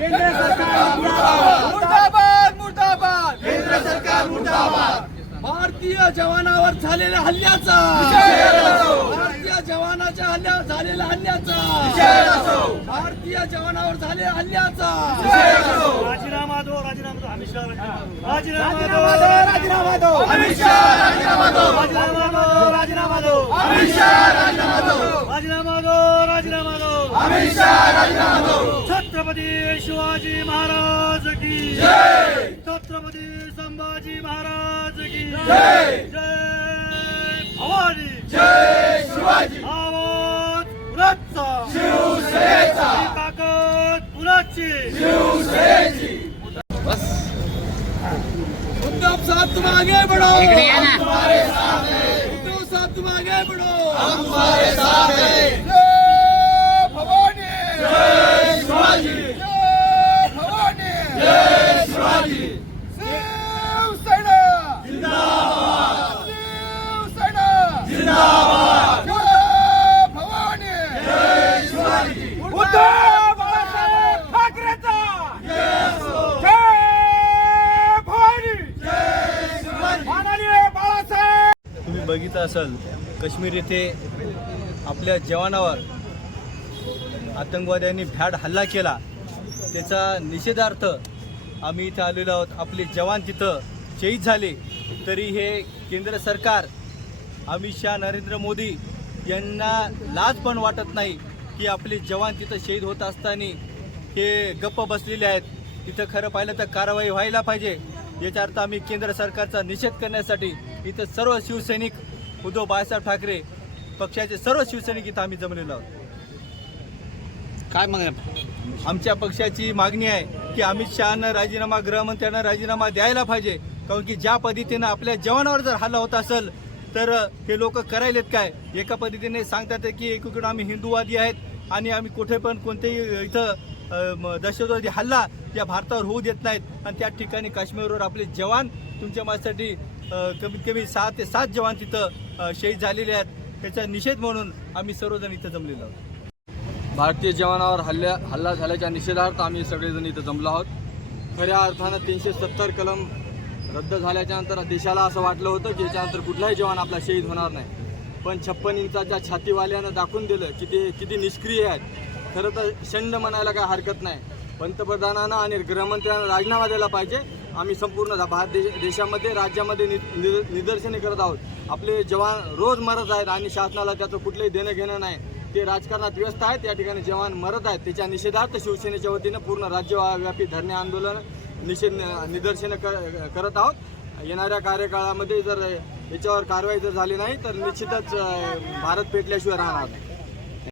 केंद्र सरकार मुर्दाबाद मुर्दाबाद मुर्दाबाद केंद्र सरकार मुर्दाबाद भारतीय जवानावर झालेल्या हल्ल्याचा भारतीय जवानाच्या झालेल्या हल्ल्याचा भारतीय जवानावर झालेल्या हल्ल्याचा राजीनामा दो अमित शाह राजीनामा दो अमित शाह राजीनामा दो राजीनामा दो अमित शाह राजीनामा दो अमित शाह राजीनामा दो छत्रपती शिवाजी महाराज की जय छत्रपती संभाजी महाराज की जय जय भवानी जय शिवाजी आवाज पुण्याचा शिवसेनेचा ताकद पुण्याची शिवसेनेची उद्धव साहब तुम आगे बढ़ो हमारे साथ है उद्धव साहब तुम आगे बढ़ो हम तुम्हारे साथ है जय भवानी जय शिवाजी जय भवानी जय शिवाजी शिवसेना जिंदाबाद शिवसेना जिंदाबाद जय भवानी जय शिवाजी उद्धव बाळासाहेब ठाकरेचा जय असो जय भवानी जय शिवाजी माननीय बाळासाहेब तुम्ही बघितलं असाल काश्मीर येथे आपल्या जवानावर आतंकवाद्यांनी भ्याड हल्ला केला त्याचा निषेधार्थ आम्ही इथे आलेलो आहोत. आपले जवान तिथं शहीद झाले तरी हे केंद्र सरकार अमित शाह नरेंद्र मोदी यांना लाज पण वाटत नाही की आपले जवान तिथं शहीद होत असताना हे गप्प बसलेले आहेत. तिथं खरं पाहिलं तर कारवाई व्हायला पाहिजे. याचा अर्थ आम्ही केंद्र सरकारचा निषेध करण्यासाठी इथं सर्व शिवसैनिक उद्धव बाळासाहेब ठाकरे पक्षाचे सर्व शिवसैनिक इथं आम्ही जमलेलो आहोत. काय मग आमच्या पक्षाची मागणी आहे की अमित शहानं राजीनामा गृहमंत्र्यांना राजीनामा द्यायला पाहिजे. कारण की ज्या पद्धतीनं आपल्या जवानावर जर हल्ला होत असेल तर हे लोक करायलेत काय. एका पद्धतीने सांगतात की एकीकडे आम्ही हिंदूवादी आहेत आणि आम्ही कुठे पण कोणतेही इथं दहशतवादी हल्ला या भारतावर होऊ देत नाहीत आणि त्या ठिकाणी काश्मीरवर आपले जवान तुमच्या माझ्यासाठी कमीत कमी 6 ते 7 जवान तिथं शहीद झालेले आहेत. त्याचा निषेध म्हणून आम्ही सर्वजण इथं जमलेलो आहोत. भारतीय जवानावर हल्ला झाल्याच्या निषेधार्थ आम्ही सगळेजण इथं जमलो आहोत. खऱ्या अर्थानं 370 कलम रद्द झाल्याच्या नंतर देशाला असं वाटलं होतं की याच्यानंतर कुठलाही जवान आपला शहीद होणार नाही. पण 56 इंचाच्या छातीवाल्यानं दाखवून दिलं की ते किती निष्क्रिय आहेत. खरं तर शंड म्हणायला काय हरकत नाही. पंतप्रधानांना आणि गृहमंत्र्यांना राजीनामा द्यायला पाहिजे. आम्ही संपूर्ण भारत देशामध्ये राज्यामध्ये निदर्शने करत आहोत. आपले जवान रोज मरत आहेत आणि शासनाला त्याचं कुठलंही देणं घेणं नाही. ते राजकारणात व्यस्त आहेत. या ठिकाणी जवान मरत आहेत. त्याच्या निषेधार्थ शिवसेनेच्या वतीनं पूर्ण राज्यव्यापी धरणे आंदोलन निदर्शनं करत आहोत. येणाऱ्या कार्यकाळामध्ये जर याच्यावर कारवाई जर झाली नाही तर निश्चितच भारत पेटल्याशिवाय राहणार नाही.